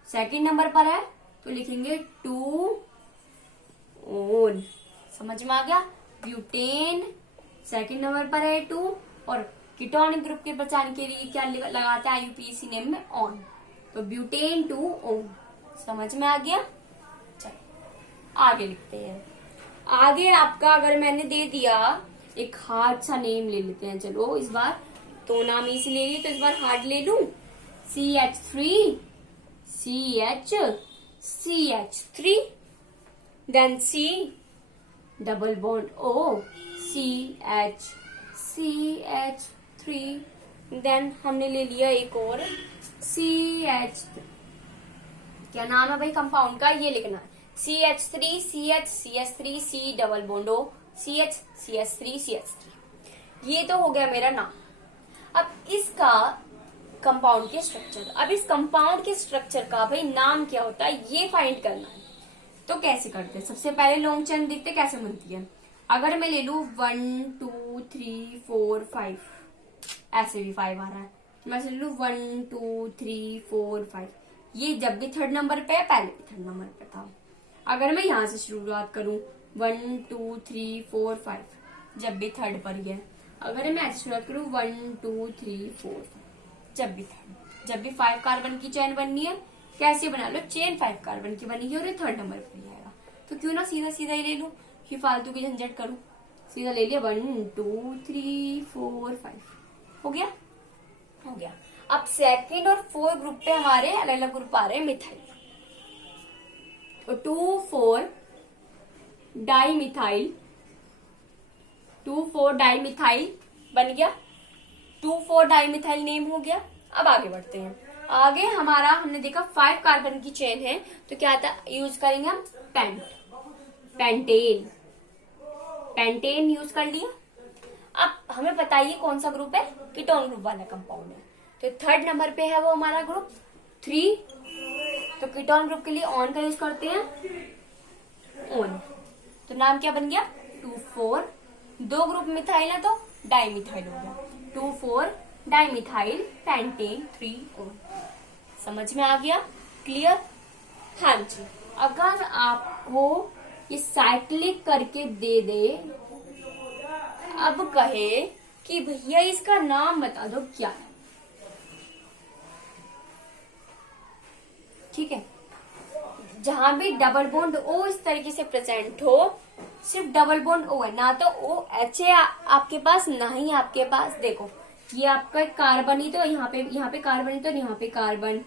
सेकंड नंबर पर है तो लिखेंगे 2 ओन। समझ में आ गया? ब्यूटेन सेकंड नंबर पर है 2, और कीटोनिक ग्रुप के पहचान के लिए क्या लगाता है IUPAC नेम में? ऑन। तो ब्यूटेन 2 ओन। समझ में आ गया? चलो आगे लिखते हैं। आगे आपका अगर मैंने दे दिया एक हार्ड सा नेम ले लेते हैं। चलो इस बार तो नाम इसी ले ली, तो इस बार हार्ड ले लूं। CH3 CH3, then C double bond O, CH3, then हमने ले लिया एक और CH। क्या नाम है भाई कंपाउंड का? ये लिखना है CH3 CH C double bond O, CH3 ये तो हो गया मेरा नाम। अब इसका कंपाउंड के स्ट्रक्चर, अब इस कंपाउंड के स्ट्रक्चर का भाई नाम क्या होता है ये फाइंड करना है। तो कैसे करते हैं? सबसे पहले लॉन्ग चेन देखते कैसे बनती है। अगर मैं ले लू 1 2 3 4 5, ऐसे भी 5 आ रहा है, मैं ले लू 1 2 3 4 5, ये जब भी थर्ड नंबर पे है, पहले भी थर्ड नंबर पे था। अगर मैं यहाँ से शुरुआत करूं 1 2 3 4 5, जब भी थर्ड पर गया। अगर मैं ऐसे शुरुआत करूं 1 2 3 4 जब भी थर्ड, जब भी 5 कार्बन की चेन बननी है, कैसे बना लो, चेन 5 कार्बन की बनेगी और ये थर्ड नंबर पर जाएगा। तो क्यों ना सीधा सीधा ही ले लूं कि फालतू की झंझट करूं। सीधा ले लिया 1 2 3 4 5, हो गया। हो गया। अब सेकंड और फोर्थ ग्रुप पे हमारे अलग अलग ग्रुप आ रहे हैं मिथाइल। तो 2,4 डाइमिथाइल, 2,4 डाइमिथाइल बन गया। 2,4 डाइमिथाइल नेम हो गया। अब आगे बढ़ते हैं। आगे हमारा हमने देखा 5 कार्बन की चेन है, तो क्या आता यूज करेंगे हम, पेंटेन। पेंटेन यूज कर लिया। अब हमें बताइए कौन सा ग्रुप है, कीटोन ग्रुप वाला कंपाउंड है। तो थर्ड नंबर पे है वो हमारा ग्रुप 3। तो कीटोन ग्रुप के लिए ऑन का यूज करते हैं, ऑन। तो नाम क्या बन गया, 2,4। दो ग्रुप मिथाइल है तो डाइमिथाइल हो गया, 2,4 डाइमिथाइल पेंटेन 3 ऑन। समझ में आ गया, क्लियर। हाँ जी, अगर आपको ये साइक्लिक करके दे दे, अब कहे कि भैया इसका नाम बता दो क्या है, ठीक है। जहां भी डबल बॉन्ड ओ इस तरीके से प्रेजेंट हो, सिर्फ डबल बॉन्ड ओ है, ना तो ओ एच है आपके पास, ना ही आपके पास, देखो ये आपका कार्बन ही तो, यहाँ पे कार्बन ही तो, यहाँ पे कार्बन,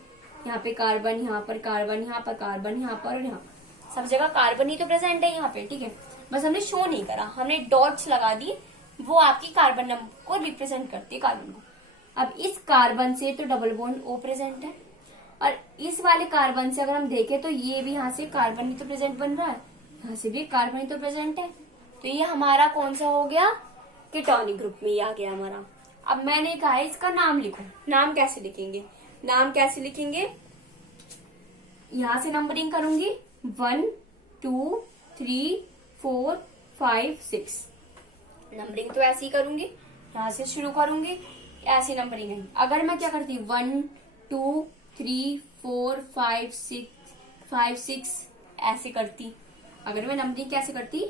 यहाँ पे कार्बन, यहाँ पर कार्बन, यहाँ पर कार्बन, यहाँ पर और यहाँ सब जगह कार्बन ही तो प्रेजेंट है यहाँ पे, ठीक है। बस हमने शो नहीं करा, हमने डॉट्स लगा दी, वो आपकी कार्बन नंबर को रिप्रेजेंट करती है, कार्बन को। अब इस कार्बन से तो डबल बॉन्ड ओ प्रेजेंट है, और इस वाले कार्बन से अगर हम देखें तो ये भी यहाँ से कार्बन ही तो प्रेजेंट बन रहा है, यहाँ से भी कार्बन ही तो प्रेजेंट है। तो ये हमारा कौन सा हो गया, कीटोनिक ग्रुप में आ गया हमारा। अब मैंने कहा है इसका नाम लिखो, नाम कैसे लिखेंगे, नाम कैसे लिखेंगे, यहां से नंबरिंग करूंगी 1 2 3 4 5 6, नंबरिंग तो ऐसे ही करूंगी, यहां से शुरू करूंगी, ऐसी नंबरिंग है। अगर मैं क्या करती 1 2 3 4 5 6 ऐसे करती, अगर मैं नंबरिंग कैसे करती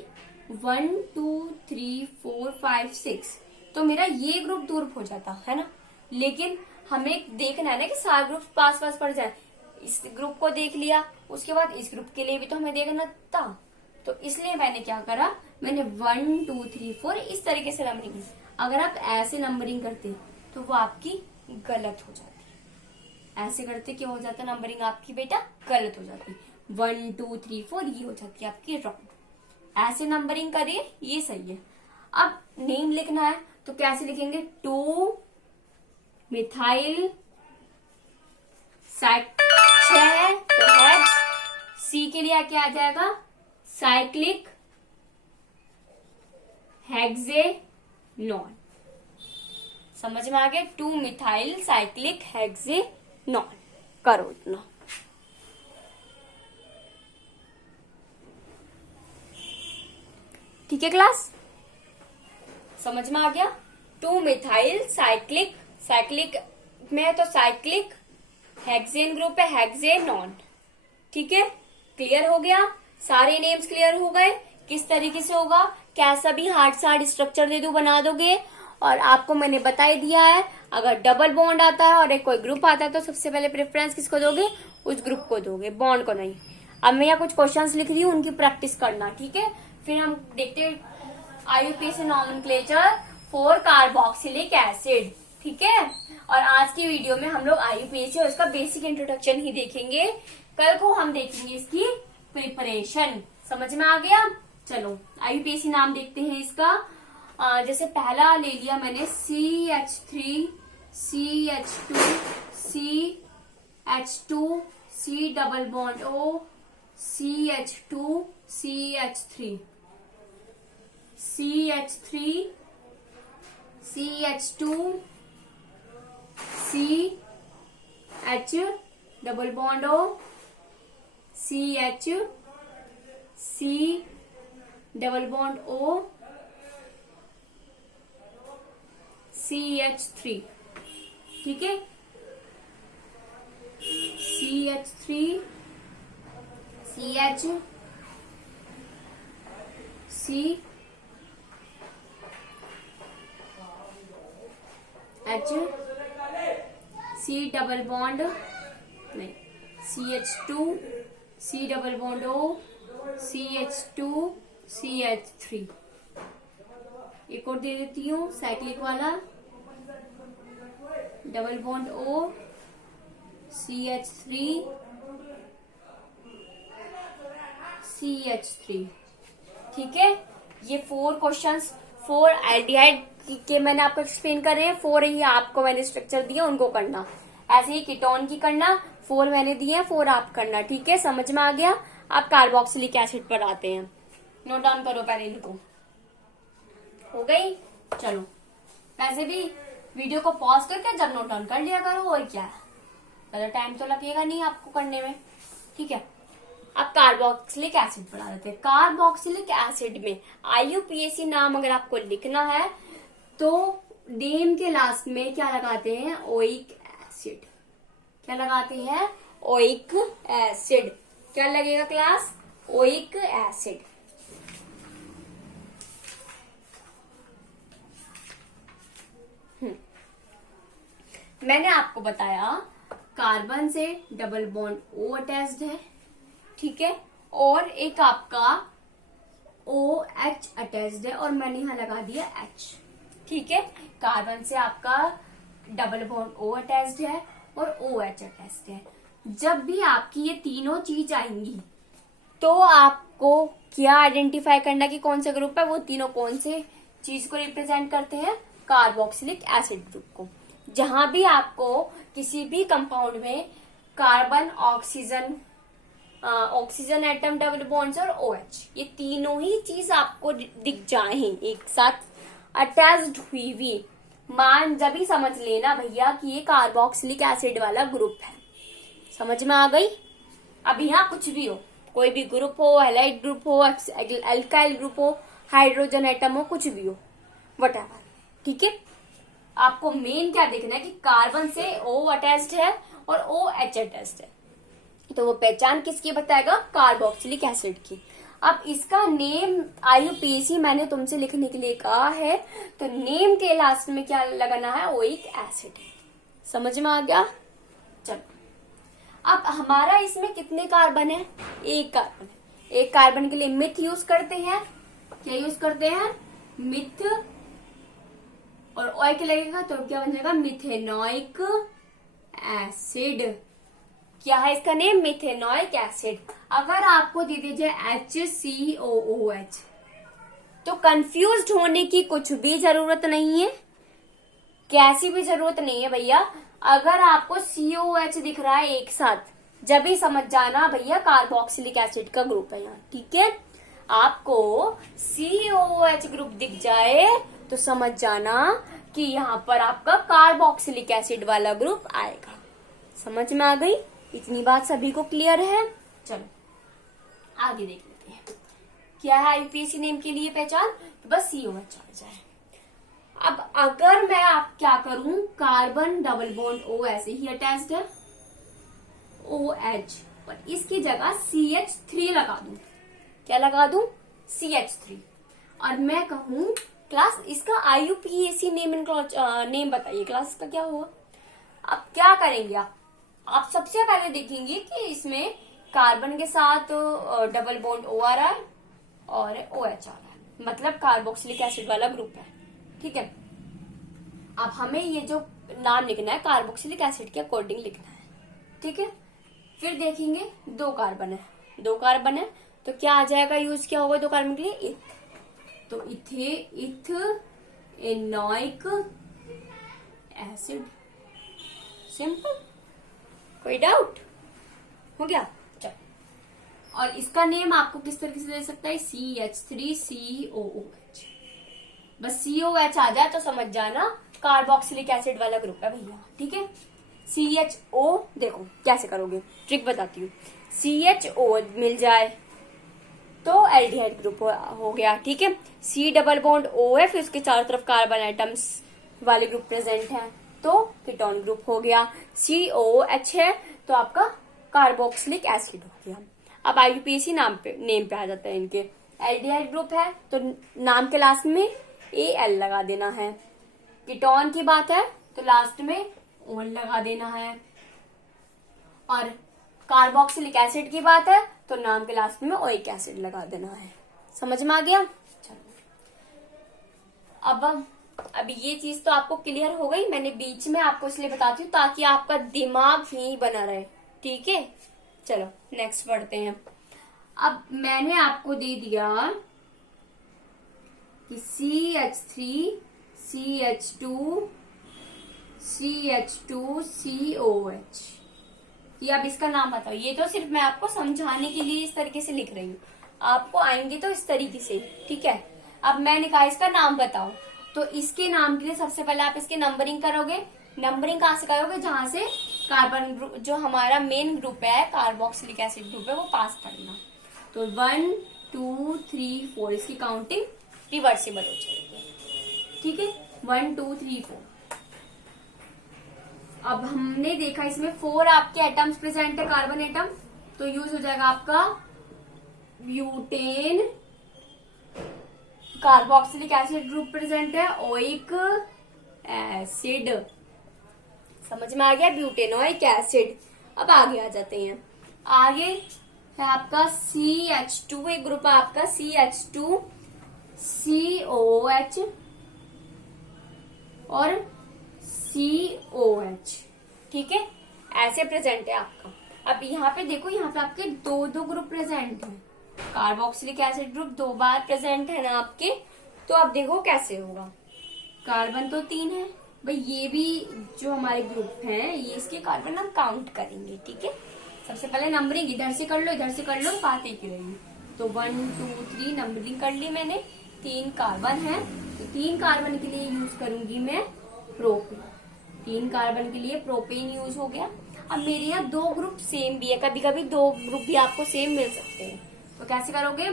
1 2 3 4 5 6, तो मेरा ये ग्रुप दूर हो जाता है ना। लेकिन हमें देखना है ना कि सारे ग्रुप पास पास पड़ जाए। इस ग्रुप को देख लिया, उसके बाद इस ग्रुप के लिए भी तो हमें देखना था, तो इसलिए मैंने क्या करा, मैंने 1 2 3 4 इस तरीके से नंबरिंग की। अगर आप ऐसे नंबरिंग करते तो वो आपकी गलत हो जाती, ऐसे करते क्या हो जाता, नंबरिंग आपकी बेटा गलत हो जाती, 1 2 3 4 ये हो जाती है आपकी रॉन्ग। ऐसे नंबरिंग करिए, ये सही है। अब नेम लिखना है तो कैसे लिखेंगे, 2 मिथाइल 6 तो हेक्स, सी के लिए क्या आ जाएगा, साइक्लिक हेक्सेनॉन। समझ में आ गया, 2 मिथाइल साइक्लिक हेक्सेनॉन। करो इतना। ठीक है क्लास, समझ में आ गया। 2 मिथाइल साइक्लिक, साइक्लिक में तो साइक्लिक हेक्सेन ग्रुप है, हेक्सेनॉन। ठीक है, क्लियर हो गया, सारे नेम्स क्लियर हो गए। किस तरीके से होगा, कैसा भी हार्ड स्ट्रक्चर दे दो बना दोगे। और आपको मैंने बता ही दिया है, अगर डबल बॉन्ड आता है और एक कोई ग्रुप आता है तो सबसे पहले प्रेफरेंस किसको दोगे, उस ग्रुप को दोगे, बॉन्ड को नहीं। अब मैं यहाँ कुछ क्वेश्चंस लिख रही हूँ, उनकी प्रैक्टिस करना, ठीक है। फिर हम देखते हैं IUPAC nomenclature for carboxylic acid, ठीक है। और आज की वीडियो में हम लोग IUPAC और उसका बेसिक इंट्रोडक्शन ही देखेंगे। कल को हम देखेंगे इसकी प्रिपरेशन। समझ में आ गया। चलो IUPAC नाम देखते हैं इसका। जैसे पहला ले लिया मैंने CH3 CH2 CH2 C double bond O CH2 CH3 CH3 CH2 CH double bond O CH C double bond O CH3, ठीक है, CH CH3 CH C H C double bond नहीं CH2 C double bond O CH2 CH3। एक और दे देती हूँ cyclic वाला, double bond O CH3 CH3। ठीक है, ये 4 क्वेश्चंस 4 एल्डिहाइड के मैंने आपको एक्सप्लेन कर रहे हैं। 4 ही आपको मैंने स्ट्रक्चर दिया, उनको करना। ऐसे ही कीटोन की करना, 4 मैंने दिए हैं, 4 आप करना। ठीक है, समझ में आ गया। आप कार्बोक्सिलिक एसिड पर आते हैं, नोट डाउन करो पहले इनको। हो गई, चलो वैसे भी वीडियो को पॉज करके जब नोट डाउन कर लिया करो, और क्या है, ज्यादा टाइम तो लगेगा नहीं आपको करने में। ठीक है, अब कार्बोक्सिलिक एसिड पढ़ा देते हैं। कार्बोक्सिलिक एसिड में IUPAC नाम अगर आपको लिखना है तो नेम के लास्ट में क्या लगाते हैं, ओइक एसिड। क्या लगाते हैं, ओइक एसिड। क्या लगेगा क्लास, ओइक एसिड। मैंने आपको बताया कार्बन से डबल बॉन्ड O अटैच्ड है, ठीक है, और एक आपका OH अटैच्ड है, और मैंने यहां लगा दिया H। ठीक है, कार्बन से आपका डबल बॉन्ड O अटैच्ड है और OH अटैच्ड है। जब भी आपकी ये तीनों चीज आएंगी तो आपको क्या आइडेंटिफाई करना कि कौन सा ग्रुप है, वो तीनों कौन से चीज को रिप्रेजेंट करते हैं, कार्बोक्सिलिक एसिड ग्रुप को। जहां भी आपको किसी भी कंपाउंड में carbon oxygen oxygen atom double bonds और OH, ये तीनों ही चीज आपको दिख जाए एक साथ अटैच्ड हुई हुई, मान जब ही समझ लेना भैया कि ये कार्बोक्सिलिक एसिड वाला ग्रुप है। समझ में आ गई। अब यहाँ कुछ भी हो, कोई भी ग्रुप हो, हैलाइड ग्रुप हो, एल्काइल ग्रुप हो, हाइड्रोजन एटम हो, कुछ भी हो, व्हाटएवर। ठीक है, आपको मेन क्या देखना है कि कार्बन से O अटैच्ड है और OH अटैच्ड है, तो वो पहचान किसकी बताएगा, कार्बोक्सिलिक एसिड की। अब इसका नेम IUPAC मैंने तुमसे लिखने के लिए कहा है, तो नेम के लास्ट में क्या लगाना है, ओइक एसिड। समझ में आ गया। चलो, अब हमारा इसमें कितने कार्बन है, एक कार्बन है। एक कार्बन के लिए मिथ यूज करते हैं। क्या यूज करते हैं, मिथ, और ओइक लगेगा तो क्या बन जाएगा, मिथेनोइक एसिड। क्या है इसका नेम, मिथेनोइक एसिड। अगर आपको दे दीजिए HCOOH तो कंफ्यूज्ड होने की कुछ भी जरूरत नहीं है, कैसी भी जरूरत नहीं है भैया। अगर आपको COOH दिख रहा है एक साथ, जब ही समझ जाना भैया कार्बोक्सिलिक एसिड का ग्रुप है यहाँ। ठीक है, आपको COOH ग्रुप दिख जाए तो समझ जाना कि यहाँ पर आपका कार्बोक्सिलिक एसिड वाला ग्रुप आएगा। समझ में आ गई, इतनी बात सभी को क्लियर है। चलो आगे देख लेते हैं क्या है IUPAC नेम के लिए पहचान, तो बस COH आ जाए। अब अगर मैं आप क्या करूं, कार्बन डबल बॉन्ड O ऐसे ही अटैच्ड है, OH, और इसकी जगह CH3 लगा दूं। क्या लगा दूं, CH3, और मैं कहूं क्लास इसका IUPAC नेम बताइए क्लास का क्या हुआ। अब क्या करेंगे आप सबसे पहले देखेंगे कि इसमें कार्बन के साथ डबल बॉन्ड O आ रहा है और OH आ रहा है, मतलब कार्बोक्सिलिक एसिड वाला ग्रुप है। ठीक है, अब हमें ये जो नाम लिखना है कार्बोक्सिलिक एसिड के अकॉर्डिंग लिखना है। ठीक है, फिर देखेंगे 2 कार्बन है, 2 कार्बन है तो क्या आ जाएगा, यूज क्या होगा 2 कार्बन के लिए, इथ, तो इथेनोइक एसिड। सिंपल, कोई डाउट हो गया। चलो, और इसका नेम आपको किस तरीके से दे सकता है, CH3COOH। बस COH आ जाए तो समझ जाना कार्बोक्सिलिक एसिड वाला ग्रुप है भैया। ठीक है, CHO देखो कैसे करोगे, ट्रिक बताती हूँ। CHO मिल जाए तो एल्डिहाइड ग्रुप हो गया। ठीक है, C डबल बॉन्ड O है, फिर उसके चारों तरफ कार्बन एटम्स वाले ग्रुप प्रेजेंट हैं तो कीटोन ग्रुप हो गया। COH है तो आपका कार्बोक्सिलिक एसिड हो गया। अब IUPAC नेम पे आ जाता है इनके। एल्डिहाइड ग्रुप है तो नाम के लास्ट में AL लगा देना है। कीटोन की बात है तो लास्ट में ON लगा देना है। और कार्बोक्सिलिक एसिड की बात है तो नाम के लास्ट में ओइक एसिड लगा देना है। समझ में आ गया? चलो अब ये चीज तो आपको क्लियर हो गई। मैंने बीच में आपको इसलिए बताती हूँ ताकि आपका दिमाग यहीं बना रहे। ठीक है, चलो नेक्स्ट पढ़ते हैं। अब मैंने आपको दे दिया कि CH3 CH2 CH2 COH, ये अब इसका नाम बताओ। ये तो सिर्फ मैं आपको समझाने के लिए इस तरीके से लिख रही हूँ, आपको आएंगे तो इस तरीके से। ठीक है, अब मैंने कहा इसका नाम बताओ, तो इसके नाम के लिए सबसे पहले आप इसकी नंबरिंग करोगे। नंबरिंग कहाँ से करोगे? जहां से कार्बन ग्रुप जो हमारा मेन ग्रुप है कार्बोक्सिलिक एसिड ग्रुप है वो पास करना। तो 1 2 3 4 इसकी काउंटिंग रिवर्सिबल हो जाएगी। ठीक है, 1 2 3 4। अब हमने देखा इसमें 4 आपके एटम्स प्रेजेंट है, कार्बन एटम, तो यूज हो जाएगा आपका butane. Carboxylic acid group present है, ओइक एसिड। समझ में आ गया? Butanoic acid. अब आगे आ जाते हैं। आगे है आपका CH2, एक ग्रुप है आपका CH2 COH और COH। ठीक है, ऐसे प्रेजेंट है आपका। अब यहाँ पे देखो, यहाँ पे आपके दो ग्रुप प्रेजेंट हैं। कार्बोक्सिलिक एसिड ग्रुप 2 बार प्रेजेंट है ना आपके, तो अब देखो कैसे होगा। कार्बन तो 3 है भाई, ये भी जो हमारे ग्रुप हैं ये इसके कार्बन हम काउंट करेंगे। ठीक है, सबसे पहले नंबरिंग इधर से कर लो, इधर से कर लो, बात एक ही रहेगी। तो 1 2 3 नंबरिंग कर ली मैंने। 3 कार्बन है, तो 3 कार्बन के लिए यूज करूंगी मैं प्रोपेन। 3 कार्बन के लिए प्रोपेन यूज हो गया। अब मेरे यहाँ 2 ग्रुप सेम भी है, कभी कभी 2 ग्रुप भी आपको सेम मिल सकते हैं, तो कैसे करोगे?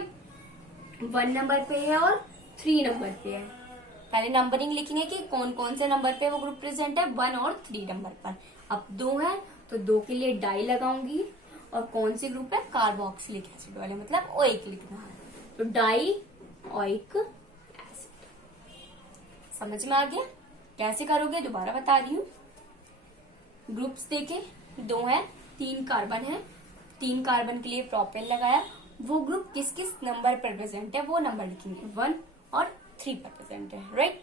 1 नंबर पे है और 3 नंबर पे है। पहले नंबरिंग लिखेंगे कि कौन कौन से नंबर पे वो ग्रुप प्रेजेंट है, 1 और 3 नंबर पर। अब 2 है तो 2 के लिए डाई लगाऊंगी, और कौन से ग्रुप है? कार्बोक्सिलिक एसिड वाले, मतलब ओइक लिखना है, तो डाई ओइक एसिड। समझ में आ गया? कैसे करोगे दोबारा बता रही हूँ। ग्रुप्स देखे, 2 है, 3 कार्बन है, 3 कार्बन के लिए प्रोपेन लगाया। वो ग्रुप किस किस नंबर पर प्रेजेंट है वो नंबर लिखेंगे, 1 और 3 पर प्रेजेंट है। राइट,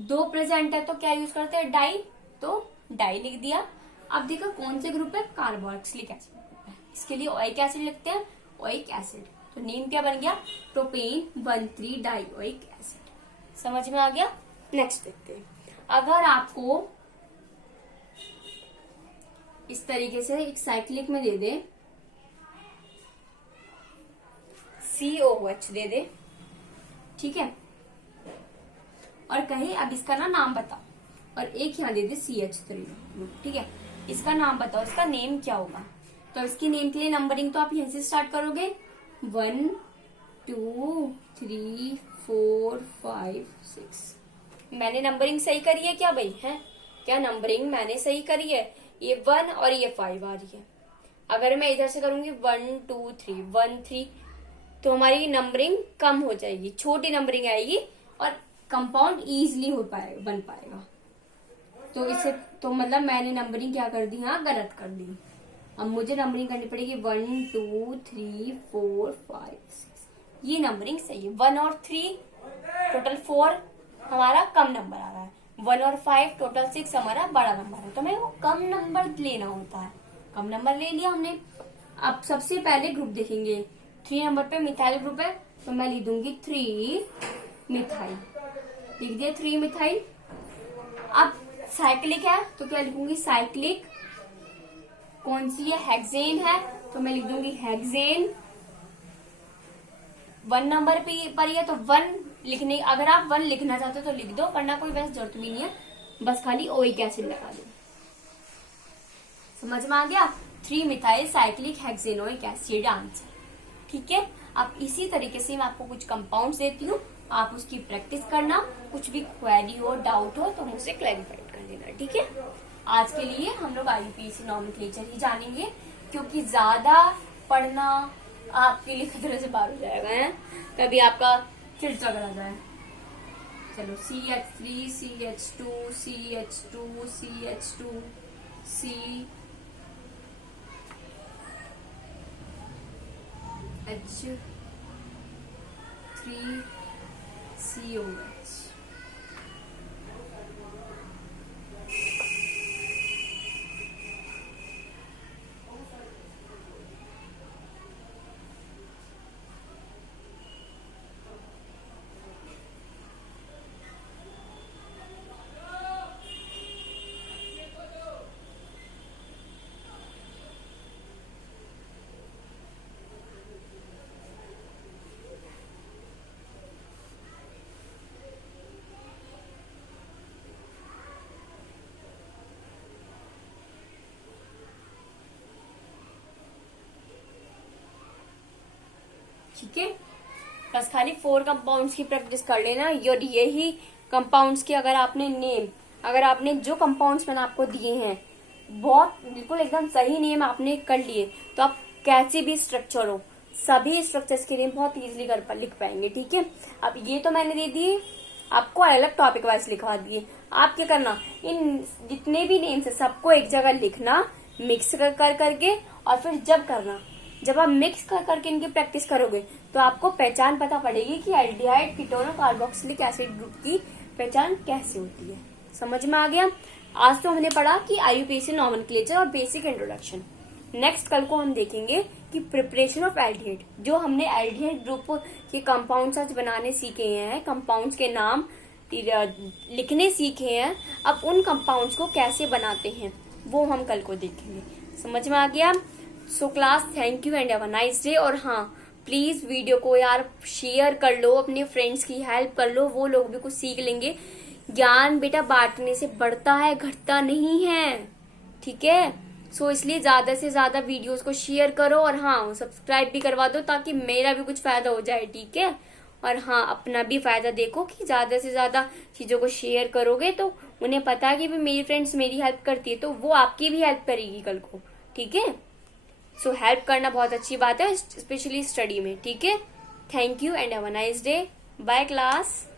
2 प्रेजेंट है तो क्या यूज करते हैं? डाई, तो डाई लिख दिया। अब देखो कौन से ग्रुप है? कार्बोक्सिलिक एसिड ग्रुप है, इसके लिए ओइक एसिड लिखते हैं, ओइक एसिड। तो नेम क्या बन गया? Propane 1,3 die oic acid. समझ में आ गया? नेक्स्ट देखते हैं। अगर आपको इस तरीके से एक साइक्लिक में दे दे, COH दे दे, ठीक है, और कहे अब इसका नाम बताओ, और एक यहाँ दे दे CH3, ठीक है, इसका नाम बताओ, इसका नेम क्या होगा? तो इसकी नेम के लिए नंबरिंग तो आप यहीं से स्टार्ट करोगे, 1 2 3 4 5 6। मैंने नंबरिंग सही करी है क्या भाई? है क्या नंबरिंग मैंने सही करी है? ये 1 और ये 5 आ रही है। अगर मैं इधर से करूंगी 1 2 3 1 3, तो हमारी नंबरिंग कम हो जाएगी, छोटी नंबरिंग आएगी और कंपाउंड इजीली बन पाएगा। तो इसे तो मतलब मैंने नंबरिंग क्या कर दी? हाँ, गलत कर दी। अब मुझे नंबरिंग करनी पड़ेगी 1 2 3 4 5 6। ये नंबरिंग सही है। 1 और 3 टोटल 4 हमारा कम नंबर आ रहा है, 1 और 5 टोटल 6 हमारा बड़ा नंबर है। तो हमें वो कम नंबर लेना होता है, कम नंबर ले लिया हमने। अब सबसे पहले ग्रुप देखेंगे, 3 नंबर पे मिथाइल ग्रुप है, तो मैं लिख दूंगी 3 मिथाइल, लिख दिया 3 मिथाइल। अब साइक्लिक है तो क्या लिखूंगी? साइक्लिक। कौन सी है? हेक्सेन है, तो मैं लिख दूंगी हेक्सेन। 1 नंबर पर ही है तो 1 लिखने, अगर आप 1 लिखना चाहते हो तो लिख दो, वरना कोई वैसे जरूरत भी नहीं है, बस खाली ओइक एसिड लगा दो। समझ में आ गया? 3 मिथाइल साइक्लिक हेक्सेनोइक एसिड आंसर। ठीक है, अब इसी तरीके से मैं आपको कुछ कंपाउंड्स देती हूँ, आप उसकी प्रैक्टिस करना। कुछ भी क्वेरी हो, डाउट हो तो मुझसे क्लैरिफाइड कर लेना। ठीक है, आज के लिए हम लोग IUPAC नॉमेनक्लेचर ही जानेंगे। क्योंकि ज्यादा पढ़ना आपके लिए खतरे से पार हो जाएगा है, कभी आपका चिड़चिड़ा आ जाए। चलो CH3 CH2 CH2 CH2 CH3 COH। ठीक है, बस खाली 4 कंपाउंड्स की प्रैक्टिस कर लेना। और यही कंपाउंड्स के अगर आपने जो कंपाउंड्स मैंने आपको दिए हैं बहुत बिल्कुल एकदम सही नेम आपने कर लिए, तो आप कैसे भी स्ट्रक्चर हो सभी स्ट्रक्चर्स के नेम बहुत इजीली लिख पाएंगे। ठीक है, अब ये तो मैंने दे दिए आपको, अलग अलग टॉपिक वाइज लिखवा दिए। आप क्या करना, इन जितने भी नेम्स है सबको एक जगह लिखना मिक्स करके, और फिर जब आप मिक्स करके इनकी प्रैक्टिस करोगे तो आपको पहचान पता पड़ेगी कि एल्डिहाइड कीटोन और कार्बोक्सिलिक एसिड ग्रुप की पहचान कैसे होती है। समझ में आ गया। आज तो हमने पढ़ा कि IUPAC नॉमेनक्लेचर और बेसिक इंट्रोडक्शन। नेक्स्ट कल को हम देखेंगे कि प्रिपरेशन ऑफ एल्डिहाइड, जो हमने एल्डिहाइड ग्रुप के कंपाउंड्स आज बनाने सीखे हैं, कंपाउंड्स के नाम लिखने सीखे हैं, अब उन कंपाउंड्स को कैसे बनाते हैं वो हम कल को देखेंगे। समझ में आ गया। So class, thank you and have a nice day. और हाँ, प्लीज वीडियो को यार शेयर कर लो, अपने फ्रेंड्स की हेल्प कर लो, वो लोग भी कुछ सीख लेंगे। ज्ञान बेटा बांटने से बढ़ता है, घटता नहीं है। ठीक है, सो इसलिए ज्यादा से ज्यादा वीडियोस को शेयर करो, और हाँ सब्सक्राइब भी करवा दो ताकि मेरा भी कुछ फायदा हो जाए। ठीक है, और हाँ अपना भी फायदा देखो कि ज्यादा से ज्यादा चीजों को शेयर करोगे तो उन्हें पता है कि भी मेरी फ्रेंड्स मेरी हेल्प करती है तो वो आपकी भी हेल्प करेगी कल को। ठीक है, सो हेल्प करना बहुत अच्छी बात है, स्पेशली स्टडी में। ठीक है, thank you and have a nice day. Bye class.